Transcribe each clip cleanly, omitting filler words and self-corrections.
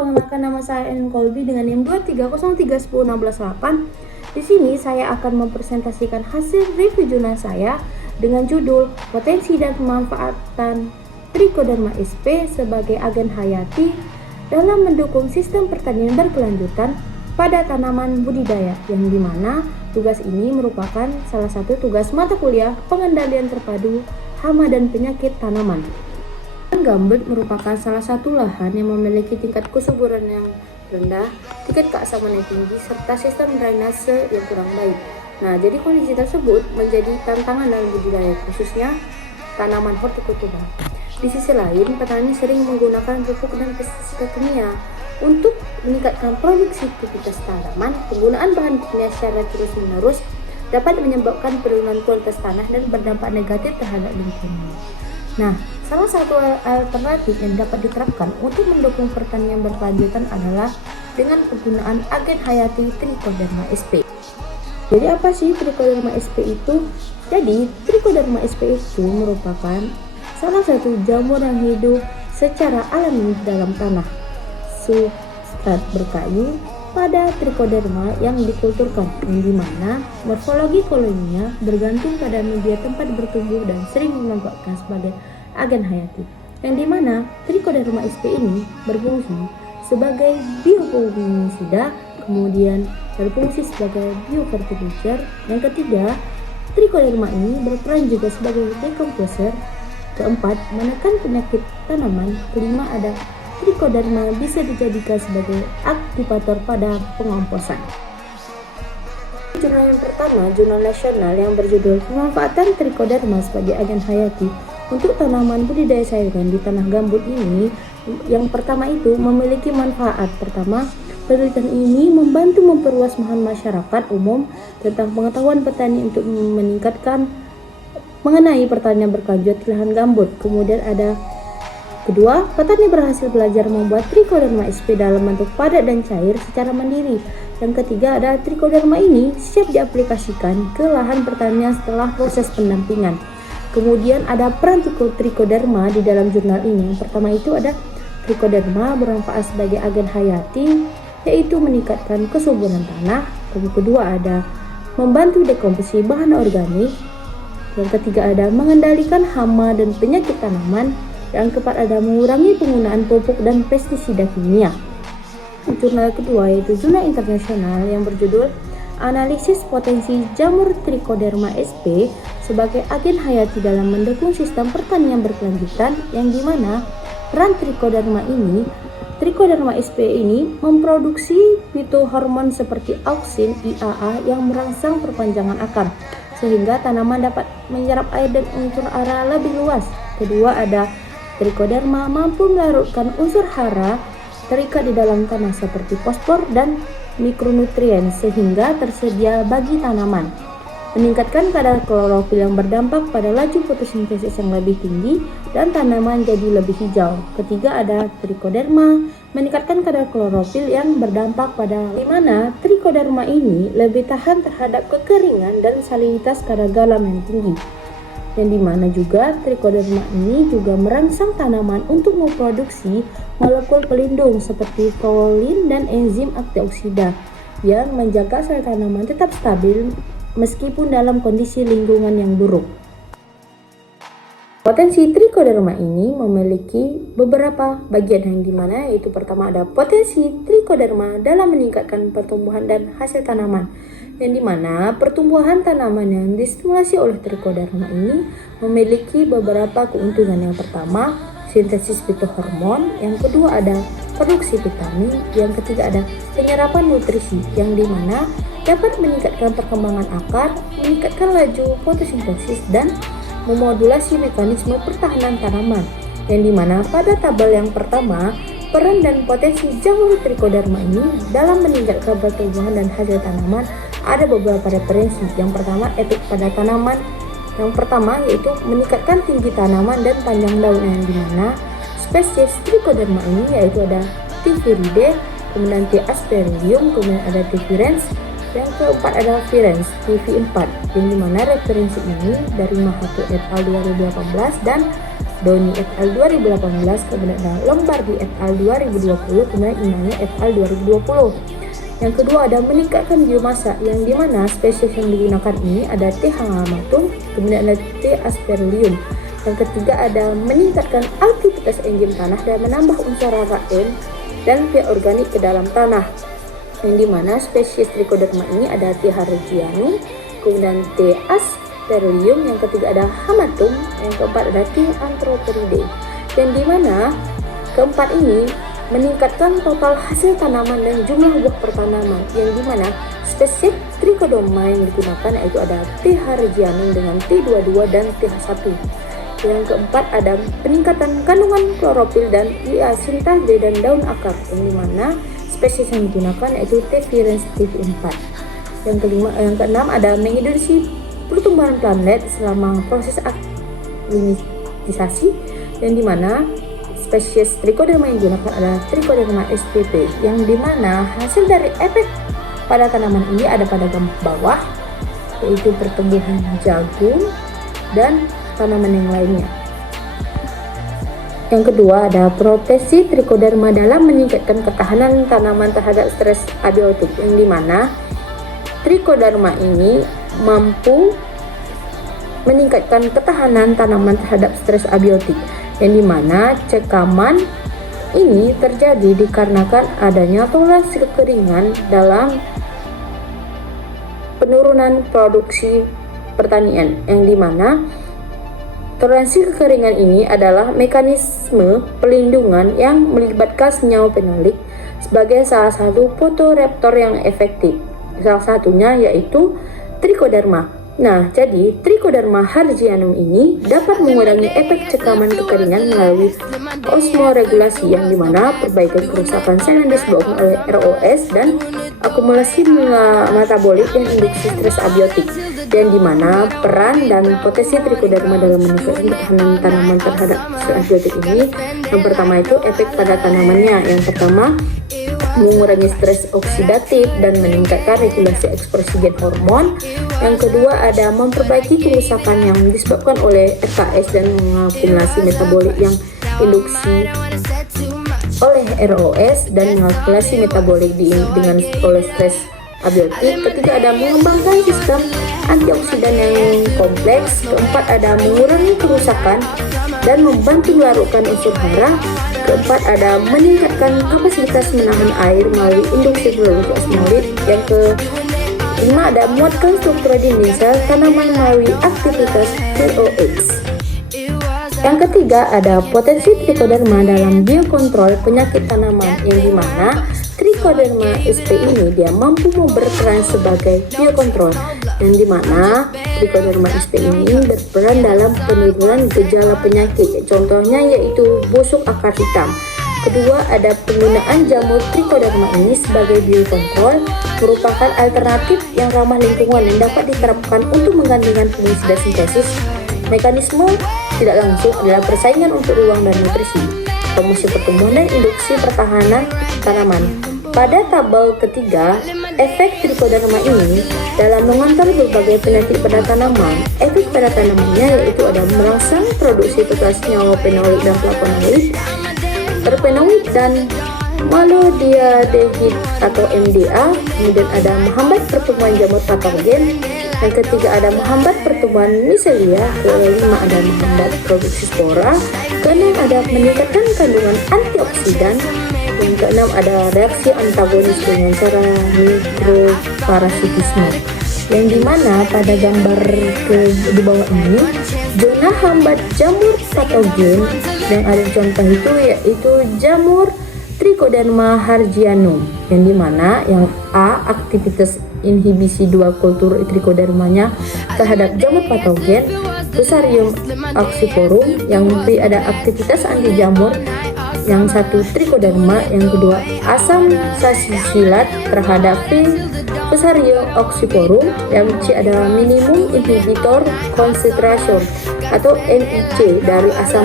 perkenalkan nama saya Ellen Colby dengan NIM 230310168. Di sini saya akan mempresentasikan hasil review jurnal saya dengan judul Potensi dan Pemanfaatan Trichoderma sp sebagai agen hayati dalam mendukung sistem pertanian berkelanjutan pada tanaman budidaya, yang dimana tugas ini merupakan salah satu tugas mata kuliah pengendalian terpadu hama dan penyakit tanaman. Gambut merupakan salah satu lahan yang memiliki tingkat kesuburan yang rendah, tingkat keasaman yang tinggi, serta sistem drainase yang kurang baik. Nah, jadi kondisi tersebut menjadi tantangan dalam budidaya, khususnya tanaman hortikultura. Di sisi lain, petani sering menggunakan pupuk dan pestisida kimia. Untuk meningkatkan produktivitas tanaman, penggunaan bahan kimia secara terus-menerus dapat menyebabkan penurunan kualitas tanah dan berdampak negatif terhadap lingkungan. Nah, salah satu alternatif yang dapat diterapkan untuk mendukung pertanian berkelanjutan adalah dengan penggunaan agen hayati Trichoderma sp. Jadi apa sih Trichoderma sp itu? Jadi Trichoderma sp itu merupakan salah satu jamur yang hidup secara alami dalam tanah. Substrat berkayu pada Trichoderma yang dikulturkan, yang dimana morfologi koloninya bergantung pada media tempat bertumbuh dan sering dimanfaatkan sebagai agen hayati, yang dimana Trichoderma sp ini berfungsi sebagai biofungisida, kemudian berfungsi sebagai biofertilizer. Yang ketiga, Trichoderma ini berperan juga sebagai decomposer. Keempat, menekan penyakit tanaman. Kelima, ada Trichoderma bisa dijadikan sebagai aktivator pada pengomposan. Jurnal yang pertama, jurnal nasional yang berjudul Pemanfaatan Trichoderma sebagai agen hayati untuk tanaman budidaya sayuran di tanah gambut ini. Yang pertama itu memiliki manfaat. Pertama, penelitian ini membantu memperluas pemahaman masyarakat umum tentang pengetahuan petani untuk meningkatkan mengenai pertanian berkelanjutan di lahan gambut. Kemudian ada kedua, petani berhasil belajar membuat Trichoderma sp dalam bentuk padat dan cair secara mandiri. Yang ketiga, ada Trichoderma ini siap diaplikasikan ke lahan pertanian setelah proses pendampingan. Kemudian ada peran Trichoderma di dalam jurnal ini. Yang pertama itu ada Trichoderma bermanfaat sebagai agen hayati, yaitu meningkatkan kesuburan tanah. Yang kedua ada membantu dekomposisi bahan organik. Yang ketiga ada mengendalikan hama dan penyakit tanaman. Yang keempat ada mengurangi penggunaan pupuk dan pestisida kimia. Jurnal kedua yaitu jurnal internasional yang berjudul Analisis Potensi Jamur Trichoderma sp sebagai agen hayati dalam mendukung sistem pertanian berkelanjutan, yang dimana peran Trichoderma sp ini memproduksi fitohormon seperti auksin IAA yang merangsang perpanjangan akar sehingga tanaman dapat menyerap air dan unsur hara lebih luas. Kedua, ada Trichoderma mampu melarutkan unsur hara terikat di dalam tanah seperti fosfor dan mikronutrien sehingga tersedia bagi tanaman. Meningkatkan kadar klorofil yang berdampak pada laju fotosintesis yang lebih tinggi dan tanaman jadi lebih hijau. Ketiga, ada Trichoderma meningkatkan kadar klorofil yang berdampak pada di mana Trichoderma ini lebih tahan terhadap kekeringan dan salinitas kadar garam yang tinggi. Yang dimana juga Trichoderma ini juga merangsang tanaman untuk memproduksi molekul pelindung seperti proline dan enzim antioksida yang menjaga sel tanaman tetap stabil meskipun dalam kondisi lingkungan yang buruk. Potensi Trichoderma ini memiliki beberapa bagian, yang dimana yaitu pertama ada potensi Trichoderma dalam meningkatkan pertumbuhan dan hasil tanaman, yang dimana pertumbuhan tanaman yang distimulasi oleh Trichoderma ini memiliki beberapa keuntungan. Yang pertama, sintesis fitohormon. Yang kedua ada produksi vitamin. Yang ketiga ada penyerapan nutrisi, yang dimana dapat meningkatkan perkembangan akar, meningkatkan laju fotosintesis, dan memodulasi mekanisme pertahanan tanaman. Yang dimana pada tabel yang pertama, peran dan potensi jamur Trichoderma ini dalam meningkatkan pertumbuhan dan hasil tanaman ada beberapa referensi. Yang pertama, efek pada tanaman. Yang pertama yaitu meningkatkan tinggi tanaman dan panjang daun, yang dimana spesies Trichoderma ini yaitu ada T. viride, kemudian T. aspergillum, kemudian ada T. virens, yang keempat ada virens TV4, yang dimana referensi ini dari Mahato et al 2018 dan Doni et al. 2018, kemudian ada Lombardi et al. 2020, kemudian Inanya et al. 2020. Yang kedua ada meningkatkan biomasa, yang dimana spesies yang digunakan ini ada T. hamatum, kemudian ada T. aspergillum. Yang ketiga ada meningkatkan aktivitas enzim tanah dan menambah unsur N dan pH organik ke dalam tanah. Yang dimana spesies Trichoderma ini ada T. harzianum, kemudian T. aspergillum, yang ketiga ada hamatum, yang keempat ada T. anthopteridae. Yang dimana keempat ini meningkatkan total hasil tanaman dan jumlah buah pertanaman, yang dimana spesies Trichoderma yang digunakan yaitu ada T. harzianum dengan T22 dan TH1. Yang keempat ada peningkatan kandungan klorofil dan sintase dan daun akar, yang dimana spesies yang digunakan yaitu T. virescitive 4. Yang keenam ada menginduksi pertumbuhan planet selama proses aklimatisasi, yang dimana spesies Trichoderma yang digunakan adalah Trichoderma spp, yang dimana hasil dari efek pada tanaman ini ada pada gambar bawah, yaitu pertumbuhan jagung dan tanaman yang lainnya. Yang kedua ada proteksi Trichoderma dalam meningkatkan ketahanan tanaman terhadap stres abiotik, yang dimana Trichoderma ini mampu meningkatkan ketahanan tanaman terhadap stres abiotik, yang dimana cekaman ini terjadi dikarenakan adanya toleransi kekeringan dalam penurunan produksi pertanian, yang dimana toleransi kekeringan ini adalah mekanisme pelindungan yang melibatkan senyawa fenolik sebagai salah satu fotoreptor yang efektif. Salah satunya yaitu Trichoderma. Nah, jadi Trichoderma harzianum ini dapat mengurangi efek cekaman kekeringan melalui osmoregulasi, yang dimana perbaikan kerusakan sel yang disebabkan oleh ROS dan akumulasi metabolik dan induksi stres abiotik, yang dimana peran dan potensi Trichoderma dalam meningkatkan ketahanan tanaman terhadap stres abiotik ini, yang pertama itu efek pada tanamannya. Yang pertama mengurangi stres oksidatif dan meningkatkan regulasi ekspresi gen hormon. Yang kedua ada memperbaiki kerusakan yang disebabkan oleh RKS dan mengakumulasi metabolik yang induksi oleh ROS dan mengakumulasi metabolik dengan oleh stres abiotik. Ketiga ada mengembangkan sistem antioksidan yang kompleks. Keempat ada mengurangi kerusakan dan membantu melarutkan unsur hara. Keempat ada meningkatkan kapasitas menahan air melalui induksi produksi osmolit. Yang kelima ada menguatkan struktur dinding sel tanaman melalui aktivitas POX. Yang ketiga ada potensi Trichoderma dalam biokontrol penyakit tanaman, yang dimana Trichoderma sp ini dia mampu berperan sebagai biokontrol, yang dimana Trichoderma sp ini berperan dalam penurunan gejala penyakit, contohnya yaitu busuk akar hitam. Kedua ada penggunaan jamur Trichoderma ini sebagai biokontrol merupakan alternatif yang ramah lingkungan yang dapat diterapkan untuk menggantikan fungisida sintesis. Mekanisme tidak langsung adalah persaingan untuk ruang dan nutrisi, promosi pertumbuhan dan induksi pertahanan tanaman. Pada tabel ketiga, efek Trichoderma ini dalam mengontrol berbagai penyakit pada tanaman. Efek pada tanamannya yaitu ada merangsang produksi total senyawa fenolik dan flavonoid, terpenoid dan malodialdehyde atau MDA. Kemudian ada menghambat pertumbuhan jamur patogen. Yang ketiga ada menghambat pertumbuhan micelia. Kelima ada menghambat produksi spora. Keenam ada meningkatkan kandungan antioksidan. Yang keenam ada reaksi antagonis dengan cara mikroparasitisme, yang dimana pada gambar di bawah ini zona hambat jamur patogen yang ada contoh itu yaitu jamur Trichoderma harzianum, yang dimana yang A aktivitas inhibisi 2 kultur Trichodermanya terhadap jamur patogen Fusarium oxyporum, yang B ada aktivitas anti jamur, yang satu Trichoderma, yang kedua asam salisilat terhadap Fusarium oxyporum, yang C ada minimum inhibitor concentration atau MIC dari asam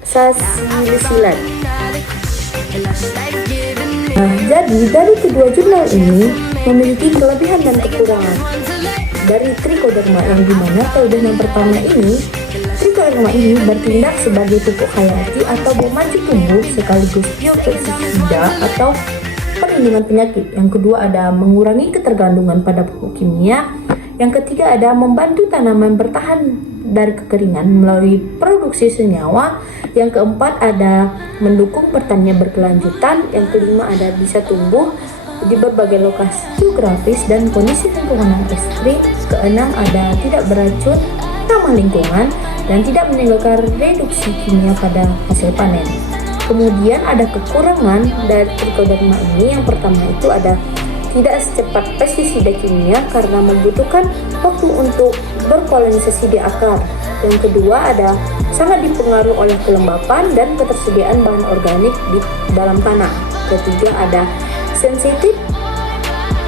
salisilat. Nah, jadi dari kedua jurnal ini memiliki kelebihan dan kekurangan. Dari Trichoderma yang dimana kelebihan yang pertama ini, Trichoderma trichoderma ini bertindak sebagai pupuk hayati atau pemacu tumbuh sekaligus biopestisida atau perlindungan penyakit. Yang kedua ada mengurangi ketergantungan pada pupuk kimia. Yang ketiga ada membantu tanaman bertahan dari kekeringan melalui produksi senyawa. Yang keempat ada mendukung pertanian berkelanjutan. Yang kelima ada bisa tumbuh di berbagai lokasi geografis dan kondisi lingkungan yang ekstrim. Keenam ada tidak beracun, ramah lingkungan, dan tidak meninggalkan reduksi kimia pada hasil panen. Kemudian ada kekurangan dari trichoderma ini. Yang pertama itu ada tidak secepat pestisida kimia karena membutuhkan waktu untuk berpolarisasi di akar. Yang kedua ada sangat dipengaruhi oleh kelembapan dan ketersediaan bahan organik di dalam tanah. Ketiga ada sensitif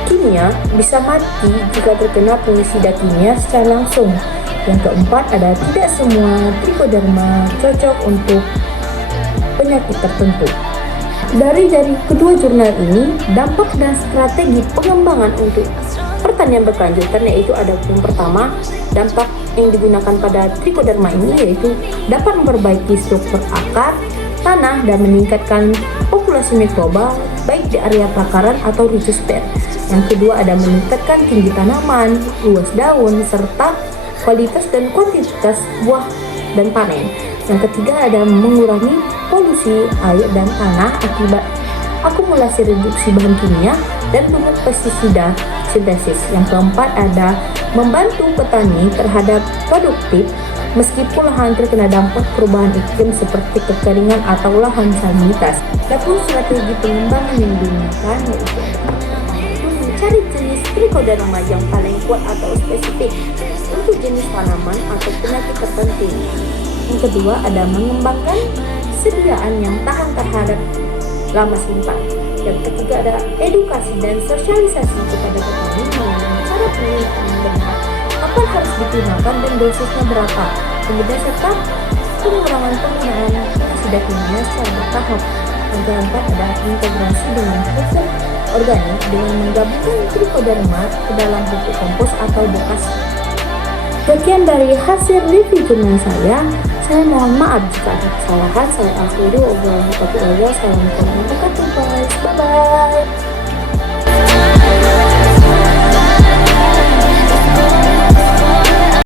kimia, bisa mati jika terkena pengisida kimia secara langsung. Yang keempat ada tidak semua trichoderma cocok untuk penyakit tertentu. Dari kedua jurnal ini, dampak dan strategi pengembangan untuk pertanian berkelanjutan yaitu ada yang pertama, dampak yang digunakan pada trichoderma ini yaitu dapat memperbaiki struktur akar tanah dan meningkatkan populasi mikroba baik di area takaran atau rizosfer. Yang kedua ada meningkatkan tinggi tanaman, luas daun, serta kualitas dan kuantitas buah dan panen. Yang ketiga ada mengurangi polusi air dan tanah akibat akumulasi reduksi bahan kimia dan pupuk pestisida sintesis. Yang keempat ada membantu petani terhadap produktif meskipun lahan terkena dampak perubahan iklim seperti kekeringan atau lahan salinitas. Adapun strategi pengembangan yang digunakan yaitu mencari jenis trichoderma yang paling kuat atau spesifik untuk jenis tanaman atau penyakit tertentu. Yang kedua ada mengembangkan sediaan yang tahan terhadap lama simpan. Yang ketiga ada edukasi dan sosialisasi kepada petani mengenai cara penggunaan yang benar, kapan harus digunakan dan dosisnya berapa. Kemudian serta pengurangan penggunaan pestisida kimia secara bertahap. Yang keempat ada integrasi dengan pupuk organik dengan menggabungkan trichoderma ke dalam pupuk kompos atau bekas. Sekian dari hasil review jurnal saya. Saya mohon maaf jika ada kesalahan. Saya akhiri obrolan topik saya. Assalamualaikum warahmatullahi wabarakatuh. Bye bye.